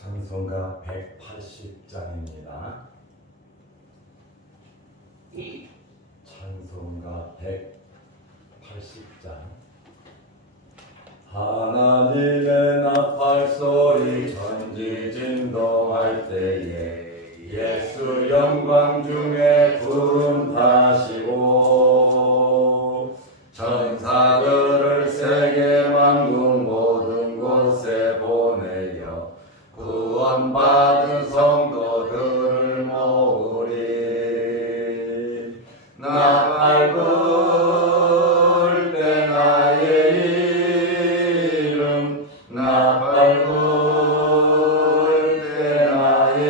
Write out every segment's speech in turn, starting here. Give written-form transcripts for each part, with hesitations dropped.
찬송가 180장입니다. 찬송가 180장. 하나님의 나팔소리 천지진동할 때에 예수 영광 중에 구름 타시고 천사들을 세계 만국 모든 곳에 보내어 구원받은 성도들을 모으리. 나 밟을 때 나의 이름, 나 밟을 때 나의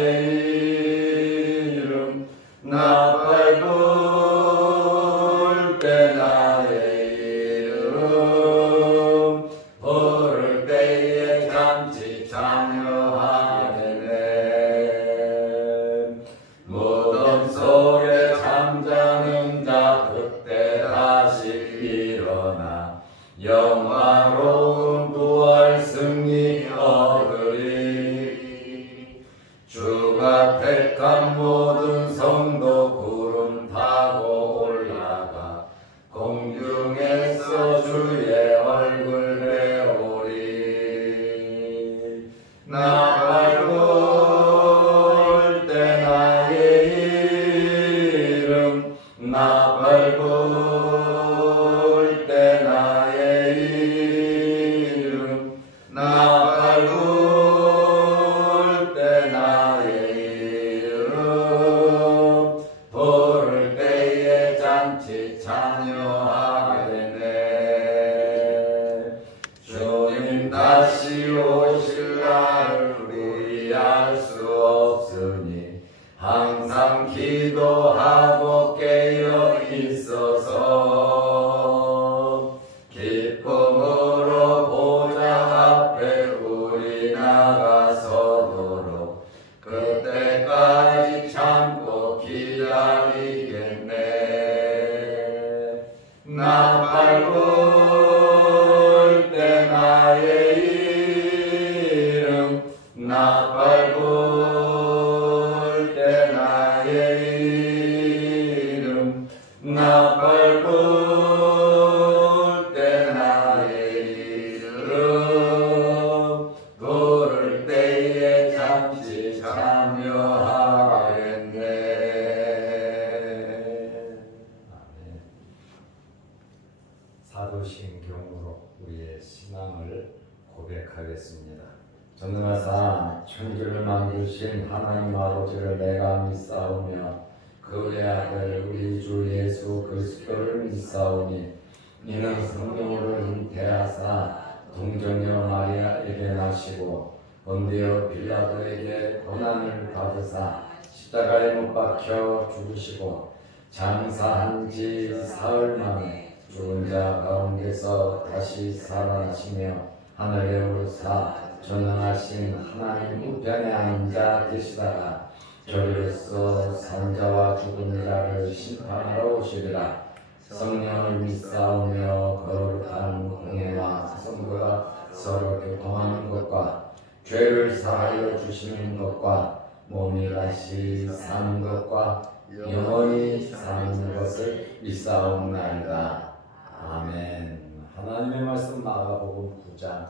이름, 나 밟을 때 나의 이름, 부를 때에 잠시 참여하겠네. 무덤 속에 잠자는 자 그때 다시 일어나 영화로운 부활 승리 얻으리. 주가 택한 모든 성도 구름 타고 올라가 공중에서 주의 얼굴 배우리. 나 밟을 때 나의 이름, 나 밟을 때 나의 이름, 나 밟을 때 나의 이름, 부를 때에 잔치 참여하겠네. 주님 다시 오실 날을 우리 알 수 없으니 항상 기도하고 깨어 있어서 기쁨으로 보좌 앞에 우리 나가서도록 그때까지 참고 기다리겠네. 나 밟을 때 나의 이름, 나 밟을 때 나의 이름, 나 밟을 때 나의 이름, 부를 때에 잠시 참여하겠네. 아멘. 사도신경으로 우리의 신앙을 고백하겠습니다. 전능하사 천지를 만드신 하나님 아버지를 내가 믿사오며 그의 아들 우리 주 예수 그리스도를 믿사오니 이는 성령으로 잉태하사 동정녀 마리아에게 나시고 본디오 빌라도에게 고난을 받으사 십자가에 못 박혀 죽으시고 장사한 지 사흘 만에 죽은 자 가운데서 다시 살아나시며 하늘에 오르사 전능하신 하나님 우편에 앉아 계시다가 저리로서 산자와 죽은 자를 심판하러 오시리라. 성령을 믿사오며 거룩한 공예와 성도가 서로 교통하는 것과 죄를 사하여 주시는 것과 몸이 다시 사는 것과 영원히 사는 것을 믿사옵나이다. 아멘. 하나님의 말씀 마가복음 9장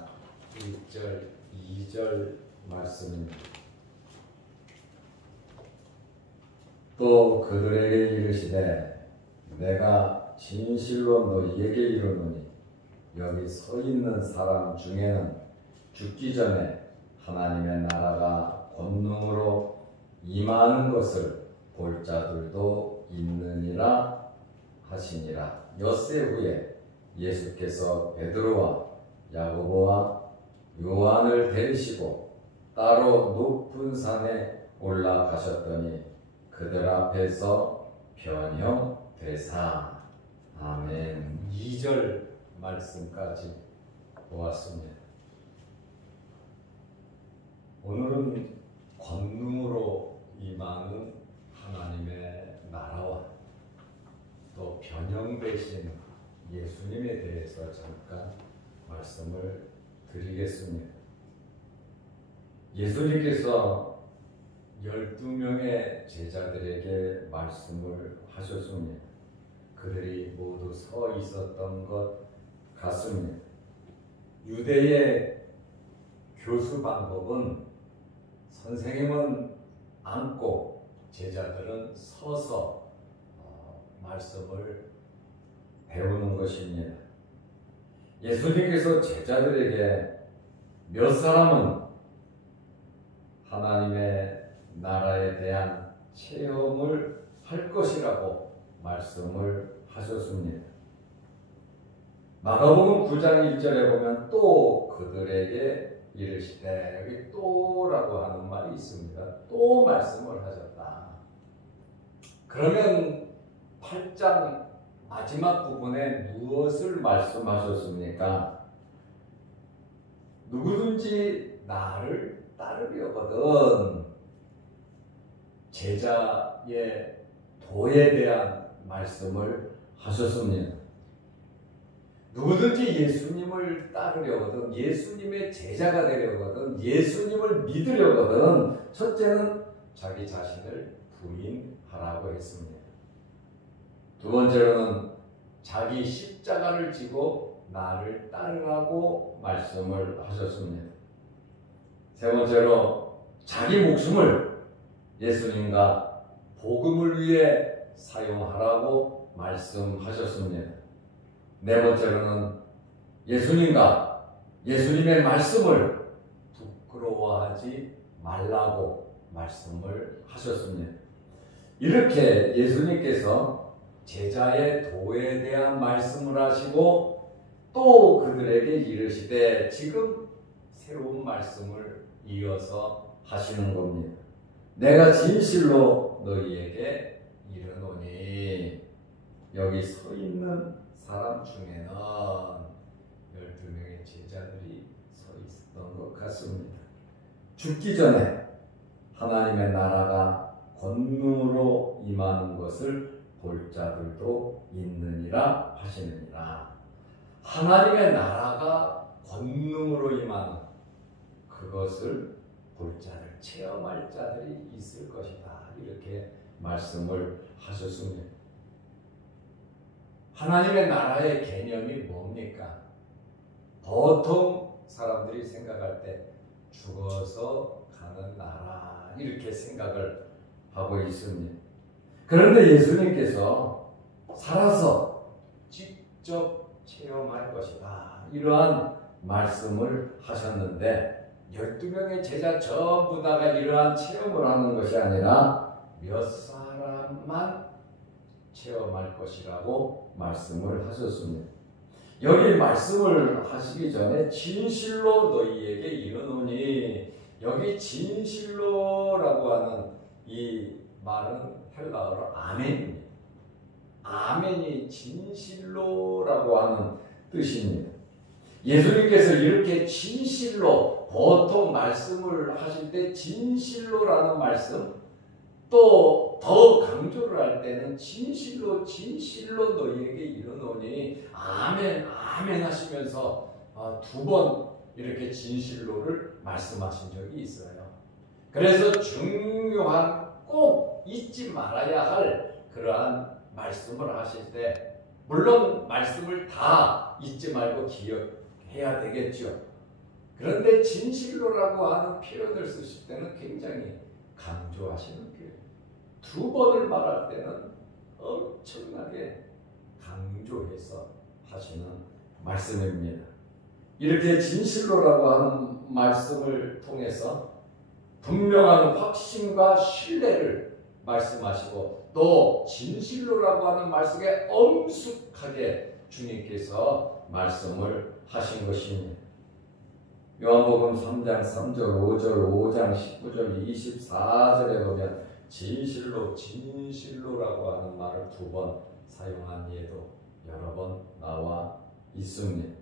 1절 2절 말씀입니다. 또 그들에게 이르시되 내가 진실로 너희에게 이르노니 여기 서 있는 사람 중에는 죽기 전에 하나님의 나라가 권능으로 임하는 것을 볼 자들도 있느니라 하시니라. 엿새 후에 예수께서 베드로와 야고보와 요한을 데리시고 따로 높은 산에 올라가셨더니 그들 앞에서 변형되사. 아멘. 2절 말씀까지 보았습니다. 오늘은 권능으로 임하는 하나님의 나라와 또 변형되신 예수님에 대해서 잠깐 말씀을 드리겠습니다. 예수님께서 12명의 제자들에게 말씀을 하셨습니다. 그들이 모두 서 있었던 것 같습니다. 유대의 교수 방법은 선생님은 앉고 제자들은 서서 말씀을 배우는 것입니다. 예수님께서 제자들에게 몇 사람은 하나님의 나라에 대한 체험을 할 것이라고 말씀을 하셨습니다. 마가복음 9장 1절에 보면 또 그들에게 이르시되, 여기 또라고 하는 말이 있습니다. 또 말씀을 하셨다. 그러면 8장 마지막 부분에 무엇을 말씀하셨습니까? 누구든지 나를 따르려거든 제자의 도에 대한 말씀을 하셨습니다. 누구든지 예수님을 따르려거든, 예수님의 제자가 되려거든, 예수님을 믿으려거든 첫째는 자기 자신을 부인하라고 했습니다. 두 번째로는 자기 십자가를 지고 나를 따르라고 말씀을 하셨습니다. 세 번째로 자기 목숨을 예수님과 복음을 위해 사용하라고 말씀하셨습니다. 네 번째로는 예수님과 예수님의 말씀을 부끄러워하지 말라고 말씀을 하셨습니다. 이렇게 예수님께서 제자의 도에 대한 말씀을 하시고 또 그들에게 이르시되 지금 새로운 말씀을 이어서 하시는 겁니다. 내가 진실로 너희에게 이르노니, 여기 서 있는 사람 중에는 12명의 제자들이 서 있었던 것 같습니다. 죽기 전에 하나님의 나라가 권능으로 임하는 것을 볼 자들도 있느니라 하시느니라. 하나님의 나라가 권능으로 임하는 그것을 볼 자들, 체험할 자들이 있을 것이다. 이렇게 말씀을 하셨습니다. 하나님의 나라의 개념이 뭡니까? 보통 사람들이 생각할 때 죽어서 가는 나라 이렇게 생각을 하고 있습니다. 그런데 예수님께서 살아서 직접 체험할 것이다. 이러한 말씀을 하셨는데 12명의 제자 전부 다가 이러한 체험을 하는 것이 아니라 몇 사람만 체험할 것이라고 말씀을 하셨습니다. 여기 말씀을 하시기 전에 진실로 너희에게 이르노니, 여기 진실로라고 하는 이 말은 헬라어로 아멘입니다. 아멘이 진실로라고 하는 뜻입니다. 예수님께서 이렇게 진실로, 보통 말씀을 하실 때 진실로라는 말씀, 또 더 강조를 할 때는 진실로 진실로 너희에게 이르노니, 아멘 아멘 하시면서 두 번 이렇게 진실로를 말씀하신 적이 있어요. 그래서 중요한, 꼭 잊지 말아야 할 그러한 말씀을 하실 때, 물론 말씀을 다 잊지 말고 기억해야 되겠죠. 그런데 진실로라고 하는 표현을 쓰실 때는 굉장히 강조하시는 표현. 두 번을 말할 때는 엄청나게 강조해서 하시는 말씀입니다. 이렇게 진실로라고 하는 말씀을 통해서 분명한 확신과 신뢰를 말씀하시고, 또 진실로라고 하는 말씀에 엄숙하게 주님께서 말씀을 하신 것입니다. 요한복음 3장 3절 5절 5장 19절 24절에 보면 진실로 진실로라고 하는 말을 두 번 사용한 예도 여러 번 나와 있습니다.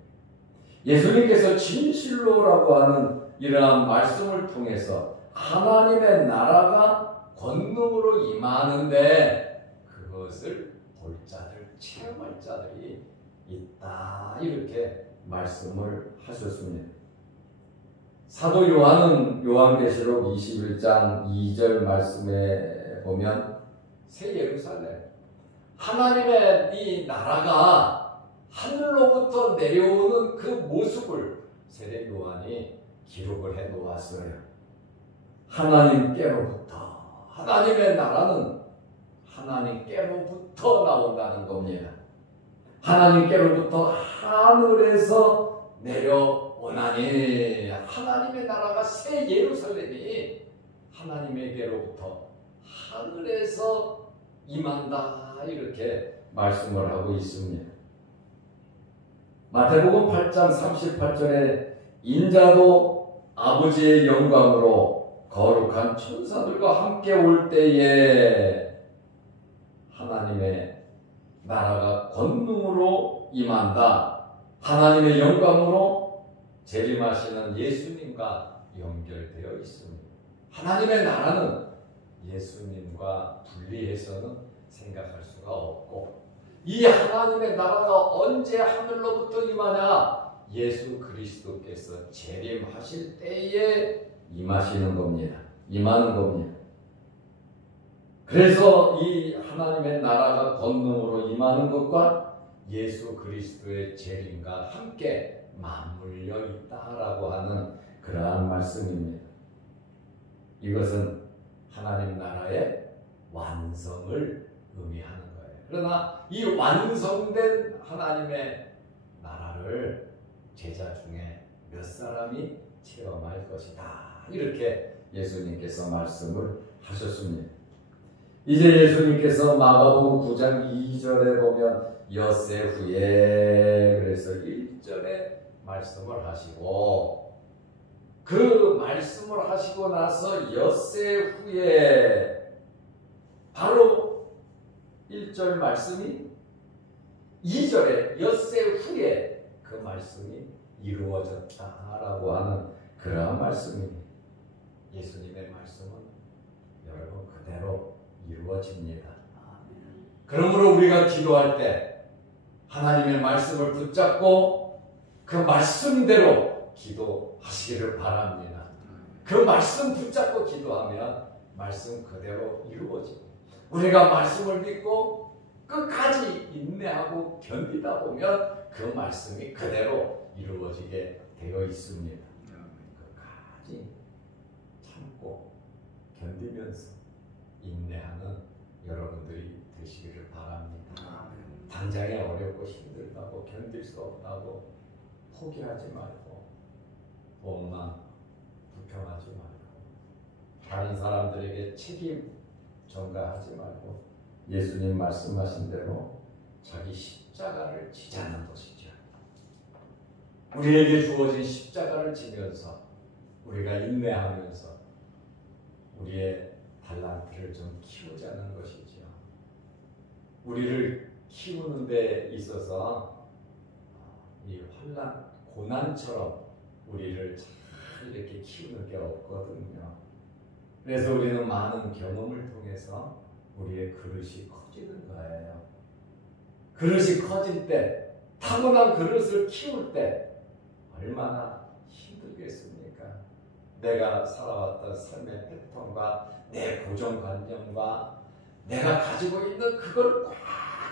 예수님께서 진실로라고 하는 이러한 말씀을 통해서 하나님의 나라가 권능으로 임하는데 그것을 볼 자들, 체험할 자들이 있다. 이렇게 말씀을 하셨습니다. 사도 요한은 요한계시록 21장 2절 말씀에 보면 새 예루살렘, 하나님의 이 나라가 하늘로부터 내려오는 그 모습을 세례 요한이 기록을 해 놓았어요. 하나님께로부터, 하나님의 나라는 하나님께로부터 나온다는 겁니다. 하나님께로부터 하늘에서 내려오나니, 하나님의 나라가 새 예루살렘이 하나님에게로부터 하늘에서 임한다, 이렇게 말씀을 하고 있습니다. 마태복음 8장 38절에 인자도 아버지의 영광으로 거룩한 천사들과 함께 올 때에 하나님의 나라가 권능으로 임한다, 하나님의 영광으로 재림하시는 예수님과 연결되어 있습니다. 하나님의 나라는 예수님과 분리해서는 생각할 수가 없고, 이 하나님의 나라가 언제 하늘로부터 임하냐? 예수 그리스도께서 재림하실 때에 임하시는 겁니다. 임하는 겁니다. 그래서 이 하나님의 나라가 권능으로 임하는 것과 예수 그리스도의 재림과 함께 맞물려 있다라고 하는 그러한 말씀입니다. 이것은 하나님 나라의 완성을 의미하는 거예요. 그러나 이 완성된 하나님의 나라를 제자 중에 몇 사람이 체험할 것이다, 이렇게 예수님께서 말씀을 하셨습니다. 이제 예수님께서 마가복음 9장 2절에 보면 엿새 후에, 그래서 1절에 말씀을 하시고, 그 말씀을 하시고 나서 엿새 후에 바로 1절 말씀이 2절에 엿새 후에 그 말씀이 이루어졌다라고 하는 그러한 말씀입니다. 예수님의 말씀은 여러분 그대로 이루어집니다. 그러므로 우리가 기도할 때 하나님의 말씀을 붙잡고 그 말씀대로 기도하시기를 바랍니다. 그 말씀 붙잡고 기도하면 말씀 그대로 이루어지고, 우리가 말씀을 믿고 끝까지 인내하고 견디다 보면 그 말씀이 그대로 이루어지게 되어 있습니다. 끝까지 참고 견디면서 인내하는 여러분들이 되시기를 바랍니다. 당장에 어렵고 힘들다고 견딜 수 없다고 포기하지 말고, 원망, 불평하지 말고, 다른 사람들에게 책임 전가하지 말고, 예수님 말씀하신 대로 자기 십자가를 지자는 것이죠. 우리에게 주어진 십자가를 지면서 우리가 인내하면서 우리의 달란트를 좀 키우자는 것이죠. 우리를 키우는 데 있어서 이 환난, 고난처럼 우리를 잘 이렇게 키우는 게 없거든요. 그래서 우리는 많은 경험을 통해서 우리의 그릇이 커지는 거예요. 그릇이 커질 때, 타고난 그릇을 키울 때 얼마나 힘들겠습니까? 내가 살아왔던 삶의 패턴과 내 고정관념과 내가 가지고 있는 그걸 꽉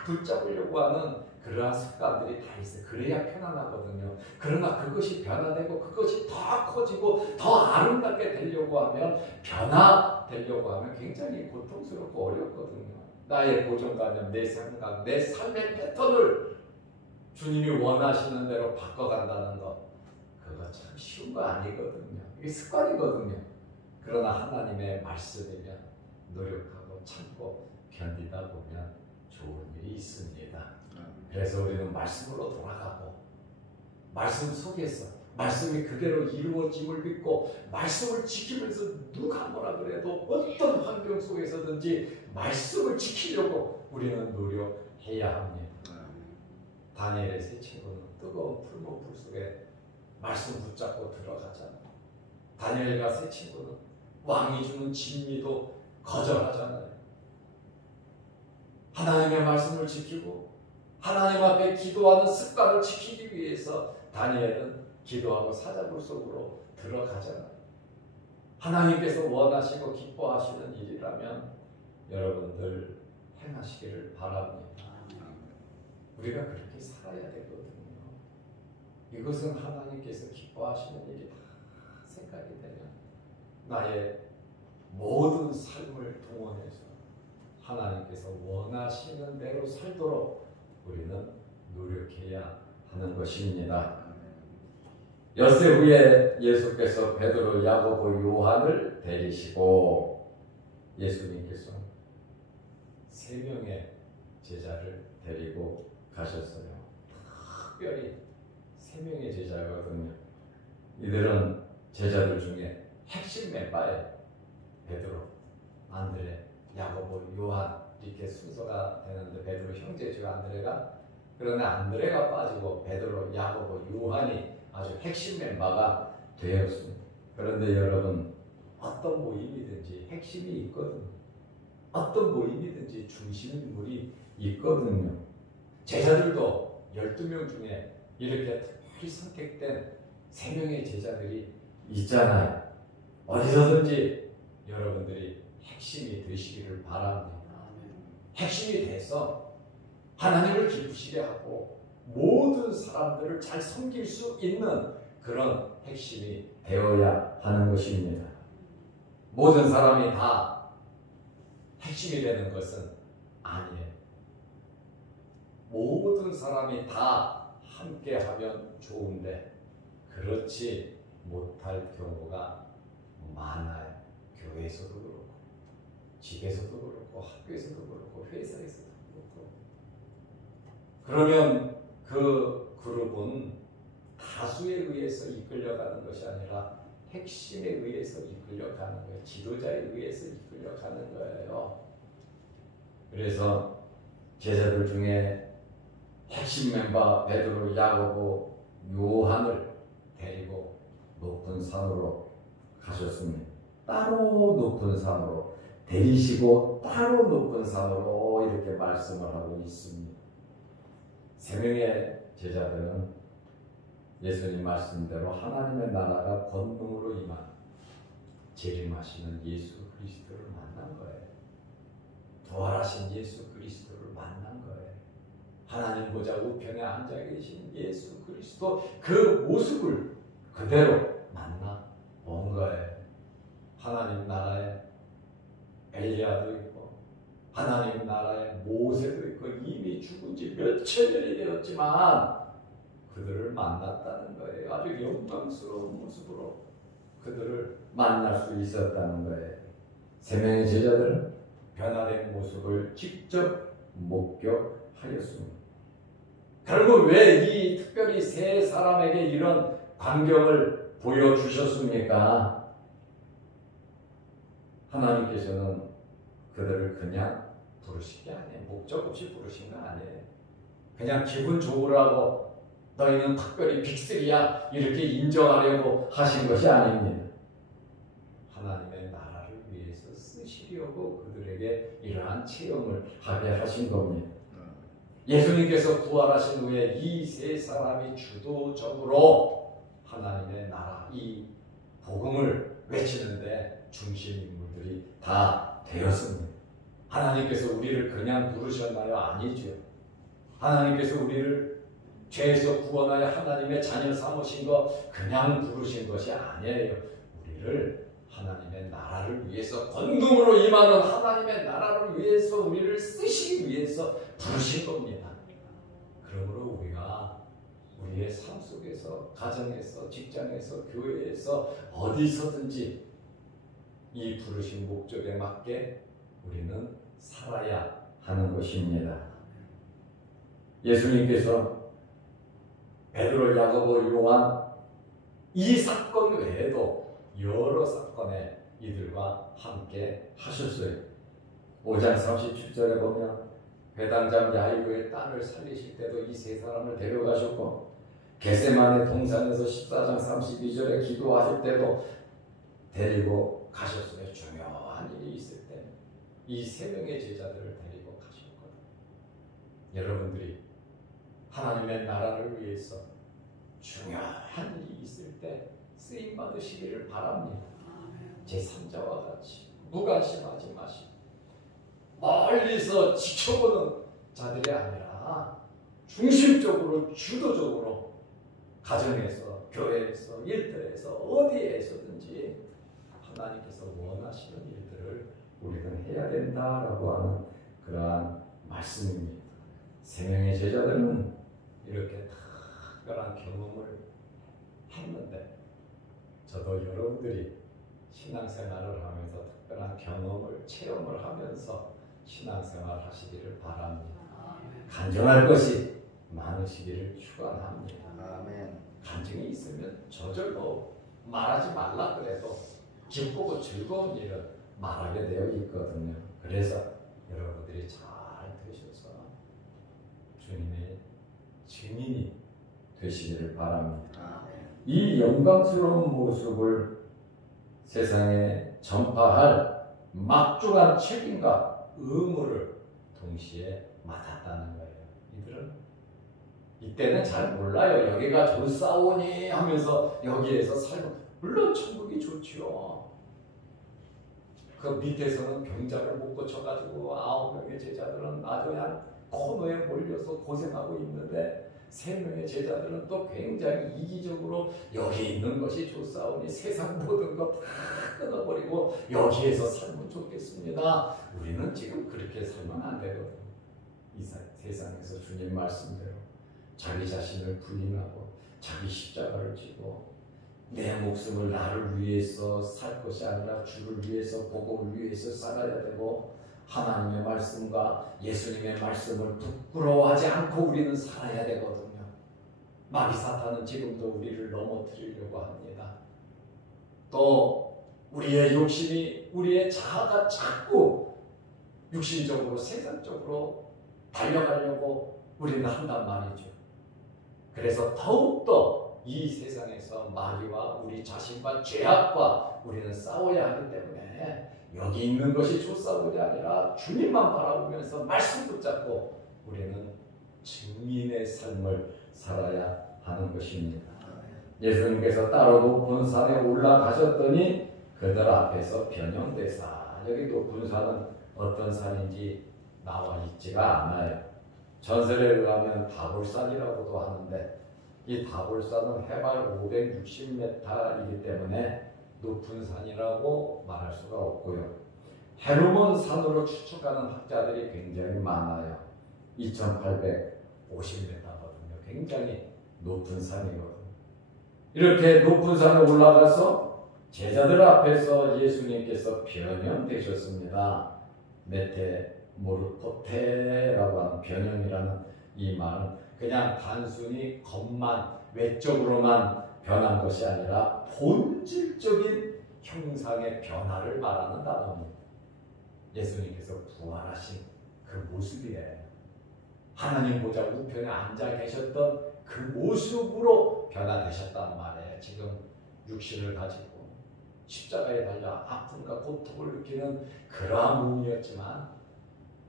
붙잡으려고 하는 그러한 습관들이 다 있어요. 그래야 편안하거든요. 그러나 그것이 변화되고 그것이 더 커지고 더 아름답게 되려고 하면, 변화되려고 하면 굉장히 고통스럽고 어렵거든요. 나의 고정관념, 내 생각, 내 삶의 패턴을 주님이 원하시는 대로 바꿔간다는 것, 그거 참 쉬운 거 아니거든요. 이게 습관이거든요. 그러나 하나님의 말씀이면 노력하고 참고 견디다 보면 좋은 일이 있습니다. 그래서 우리는 말씀으로 돌아가고, 말씀 속에서 말씀이 그대로 이루어짐을 믿고, 말씀을 지키면서 누가 뭐라 그래도 어떤 환경 속에서든지 말씀을 지키려고 우리는 노력해야 합니다. 다니엘의 세 친구는 뜨거운 풀무불 속에 말씀 붙잡고 들어가잖아요. 다니엘과 세 친구는 왕이 주는 진미도 거절하잖아요. 하나님의 말씀을 지키고 하나님 앞에 기도하는 습관을 지키기 위해서 다니엘은 기도하고 사자굴 속으로 들어가잖아요. 하나님께서 원하시고 기뻐하시는 일이라면 여러분들 행하시기를 바랍니다. 우리가 그렇게 살아야 되거든요. 이것은 하나님께서 기뻐하시는 일이다 생각이 되면 나의 모든 삶을 동원해서 하나님께서 원하시는 대로 살도록 우리는 노력해야 하는 것입니다. 엿새 후에 예수께서 베드로, 야고보, 요한을 데리시고 예수님께서 3명의 제자를 데리고 가셨어요. 특별히 3명의 제자거든요. 이들은 제자들 중에 핵심 멤버예요. 베드로, 안드레, 야고보, 요한 이렇게 순서가 되는데 베드로 형제죠, 안드레가. 그런데 안드레가 빠지고 베드로, 야고보, 요한이 아주 핵심 멤버가 되었습니다. 그런데 여러분, 어떤 모임이든지 핵심이 있거든요. 어떤 모임이든지 중심인물이 있거든요. 제자들도 12명 중에 이렇게 특별히 선택된 3명의 제자들이 있잖아요. 어디서든지 여러분들이 핵심이 되시기를 바랍니다. 핵심이 돼서 하나님을 기쁘시게 하고 모든 사람들을 잘 섬길 수 있는 그런 핵심이 되어야 하는 것입니다. 모든 사람이 다 핵심이 되는 것은 아니에요. 모든 사람이 다 함께하면 좋은데 그렇지 못할 경우가 많아요. 교회에서도 그렇고 집에서도 그렇고 학교에서도 그렇고 회사에서도 그렇고. 그러면 그 그룹은 다수에 의해서 이끌려가는 것이 아니라 핵심에 의해서 이끌려가는 거예요. 지도자에 의해서 이끌려가는 거예요. 그래서 제자들 중에 핵심 멤버 베드로, 야고보, 요한을 데리고 높은 산으로 가셨습니다. 따로 높은 산으로 데리시고 따로 높은 산으로 이렇게 말씀을 하고 있습니다. 3명의 제자들은 예수님 말씀대로 하나님의 나라가 권능으로 임한 재림하시는 예수 그리스도를 만난 거예요. 부활하신 예수 그리스도를 만난 거예요. 하나님 보좌 우편에 앉아 계신 예수 그리스도 그 모습을 그대로 만나 본 거예요. 하나님 나라에 엘리야도 있고 하나님 나라에 모세도 있고 이미 죽은 지 몇천 년이 되었지만 그들을 만났다는 거예요. 아주 영광스러운 모습으로 그들을 만날 수 있었다는 거예요. 3명의 제자들은 변화된 모습을 직접 목격하였습니다. 결국 왜 이 특별히 3사람에게 이런 광경을 보여주셨습니까? 하나님께서는 그들을 그냥 부르신 게 아니에요. 목적 없이 부르신 거 아니에요. 그냥 기분 좋으라고 너희는 특별히 빅3야 이렇게 인정하려고 하신 것이 아닙니다. 하나님의 나라를 위해서 쓰시려고 그들에게 이러한 체험을 하게 하신 겁니다. 예수님께서 부활하신 후에 이 3사람이 주도적으로 하나님의 나라, 이 복음을 외치는데 중심 인물들이 다 되었습니다. 하나님께서 우리를 그냥 부르셨나요? 아니죠. 하나님께서 우리를 죄에서 구원하여 하나님의 자녀 삼으신 거 그냥 부르신 것이 아니에요. 우리를 하나님의 나라를 위해서 권능으로 임하는 하나님의 나라를 위해서 우리를 쓰시기 위해서 부르신 겁니다. 그러므로 우리가 우리의 삶 속에서 가정에서 직장에서 교회에서 어디서든지 이 부르신 목적에 맞게 우리는 살아야 하는 것입니다. 예수님께서 베드로, 야고보, 요한 이 사건 외에도 여러 사건에 이들과 함께 하셨어요. 5장 37절에 보면 회당장 야이로의 딸을 살리실 때도 이 3사람을 데려가셨고 겟세마네 동산에서 14장 32절에 기도하실 때도 데리고 가셨어요. 중요한 일이 있을 때 이 3명의 제자들을 데리고 가셨거든요. 여러분들이 하나님의 나라를 위해서 중요한 일이 있을 때 쓰임 받으시기를 바랍니다. 제3자와 같이 무관심하지 마시고 멀리서 지켜보는 자들이 아니라 중심적으로 주도적으로 가정에서 교회에서 일터에서 어디에서든지 하나님께서 원하시는 일들을 우리는 해야 된다라고 하는 그러한 말씀입니다. 세 명의 제자들은 이렇게 특별한 경험을 했는데 저도 여러분들이 신앙생활을 하면서 특별한 경험을 체험을 하면서 신앙생활 하시기를 바랍니다. 간증할 것이 많으시기를 축원합니다. 간증이 있으면 저절로 말하지 말라 그래도 기쁘고 즐거운 일은 말하게 되어 있거든요. 그래서 여러분들이 잘 되셔서 주님의 증인이 되시기를 바랍니다. 이 영광스러운 모습을 세상에 전파할 막중한 책임과 의무를 동시에 맡았다는 거예요. 이들은 이때는 잘 몰라요. 여기가 좋사오니 하면서 여기에서 살고, 물론 천국이 좋지요. 그 밑에서는 병자를 못 고쳐가지고 9명의 제자들은 아주 그냥 코너에 몰려서 고생하고 있는데 3명의 제자들은 또 굉장히 이기적으로 여기 있는 것이 좋사오니 세상 모든 것 다 끊어버리고 여기에서 살면 좋겠습니다. 우리는 지금 그렇게 살면 안 되거든요. 이 세상에서 주님 말씀대로 자기 자신을 부인하고 자기 십자가를 지고 내 목숨을 나를 위해서 살 것이 아니라 주를 위해서 복음을 위해서 살아야 되고 하나님의 말씀과 예수님의 말씀을 부끄러워하지 않고 우리는 살아야 되거든요. 마귀 사탄은 지금도 우리를 넘어뜨리려고 합니다. 또 우리의 욕심이, 우리의 자아가 자꾸 육신적으로 세상적으로 달려가려고 우리는 한단 말이죠. 그래서 더욱더 이 세상에서 마귀와 우리 자신과 죄악과 우리는 싸워야 하기 때문에 여기 있는 것이 좋사오니 아니라 주님만 바라보면서 말씀 붙잡고 우리는 증인의 삶을 살아야 하는 것입니다. 예수님께서 따로 높은 산에 올라가셨더니 그들 앞에서 변형되사, 여기 높은 산은 어떤 산인지 나와 있지가 않아요. 전설에 의하면 다볼산이라고도 하는데 이 다볼산은 해발 560m이기 때문에 높은 산이라고 말할 수가 없고요. 헤르몬 산으로 추측하는 학자들이 굉장히 많아요. 2850m거든요. 굉장히 높은 산이거든요. 이렇게 높은 산에 올라가서 제자들 앞에서 예수님께서 변형되셨습니다. 메테모르포테라고 하는 변형이라는 이 말은 그냥 단순히 겉만 외적으로만 변한 것이 아니라 본질적인 형상의 변화를 말하는 단어입니다. 예수님께서 부활하신 그 모습이에요. 하나님 보좌 우편에 앉아 계셨던 그 모습으로 변화되셨단 말이에요. 지금 육신을 가지고 십자가에 달려 아픔과 고통을 느끼는 그러한 몸이었지만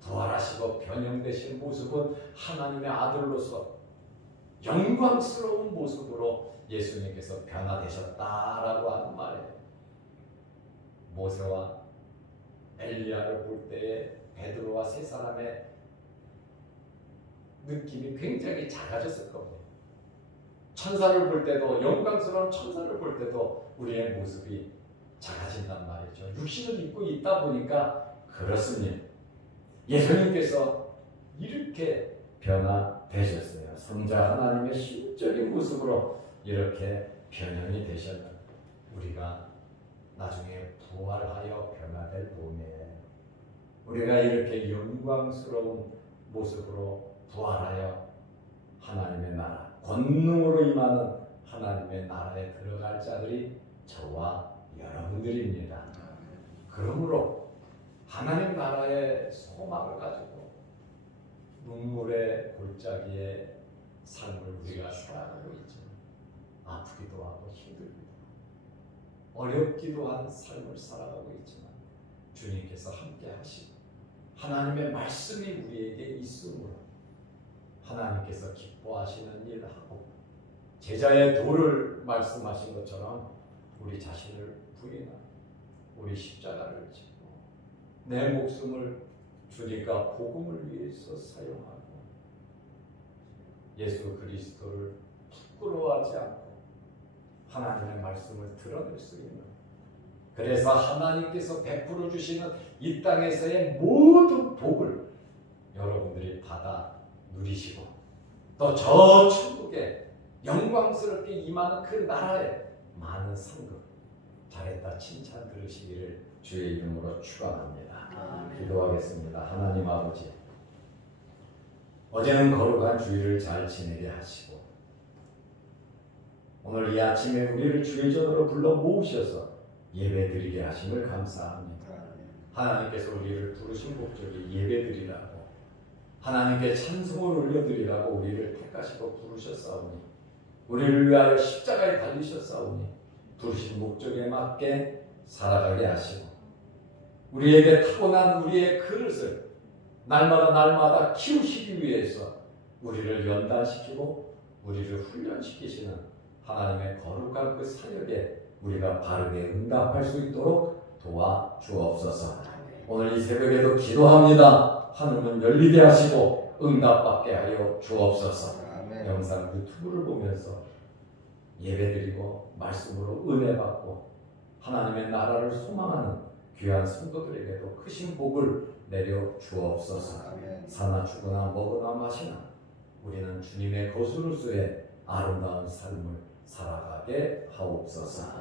부활하시고 변형되신 모습은 하나님의 아들로서 영광스러운 모습으로 예수님께서 변화되셨다라고 하는 말이에요. 모세와 엘리야를 볼 때에 베드로와 세 사람의 느낌이 굉장히 작아졌을 겁니다. 천사를 볼 때도, 영광스러운 천사를 볼 때도 우리의 모습이 작아진단 말이죠. 육신을 입고 있다 보니까 그렇습니다. 예수님께서 이렇게 변화되셨어요. 성자 하나님의 신적인 모습으로 이렇게 변형이 되셨는 우리가 나중에 부활하여 변화될 몸이에요. 우리가 이렇게 영광스러운 모습으로 부활하여 하나님의 나라, 권능으로 임하는 하나님의 나라에 들어갈 자들이 저와 여러분들입니다. 그러므로 하나님 나라의 소망을 가지고 눈물의 골짜기의 삶을 우리가 살아가고 있죠. 아프기도 하고 힘들기도 하고 어렵기도 한 삶을 살아가고 있지만 주님께서 함께 하시고 하나님의 말씀이 우리에게 있으므로 하나님께서 기뻐하시는 일을 하고 제자의 도를 말씀하신 것처럼 우리 자신을 부인하고 우리 십자가를 지고 내 목숨을 주니까 복음을 위해서 사용하고 예수 그리스도를 부끄러워하지 않고 하나님의 말씀을 드러낼 수 있는, 그래서 하나님께서 베풀어 주시는 이 땅에서의 모든 복을 여러분들이 받아 누리시고 또 저 천국에 영광스럽게 임하는 그 나라에 많은 상급, 잘했다 칭찬 들으시기를 주의 이름으로 축원합니다. 기도하겠습니다. 하나님 아버지, 어제는 거룩한 주일을 잘 지내게 하시고 오늘 이 아침에 우리를 주의 전으로 불러 모으셔서 예배드리게 하심을 감사합니다. 하나님께서 우리를 부르신 목적이 예배드리라고, 하나님께 찬송을 올려드리라고 우리를 택하시고 부르셨사오니, 우리를 위하여 십자가에 달리셨사오니 부르신 목적에 맞게 살아가게 하시고 우리에게 타고난 우리의 그릇을 날마다 키우시기 위해서 우리를 연단시키고 우리를 훈련시키시는 하나님의 거룩한 그 사역에 우리가 바르게 응답할 수 있도록 도와주옵소서. 오늘 이 새벽에도 기도합니다. 하늘문 열리게 하시고 응답받게 하여 주옵소서. 영상 유튜브를 보면서 예배드리고 말씀으로 은혜 받고 하나님의 나라를 소망하는 귀한 성도들에게도 크신 복을 내려 주옵소서. 사나 죽으나 먹으나 마시나 우리는 주님의 거스르스의 아름다운 삶을 살아가게 하옵소서.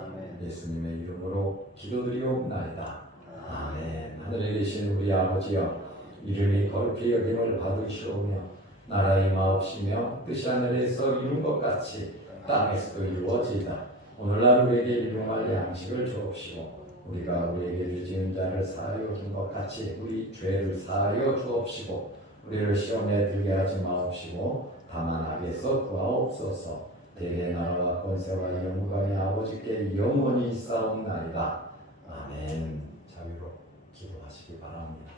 예수님의 이름으로 기도드리옵나이다. 아멘. 하늘에 계신 우리 아버지여, 이름이 거룩히 여김을 받으시오며 나라의 마옵시며 뜻이 하늘에서 이룬 것 같이 땅에서도 이루어지이다. 오늘날 우리에게 일용할 양식을 주옵시고 우리가 우리에게 지은 자를 사하여 준 것 같이 우리 죄를 사하여 주옵시고 우리를 시험에 들게 하지 마옵시고 다만 악에서 구하옵소서. 대개 나라와 권세와 영광이 아버지께 영원히 있사옵나이다. 아멘. 자유로 기도하시기 바랍니다.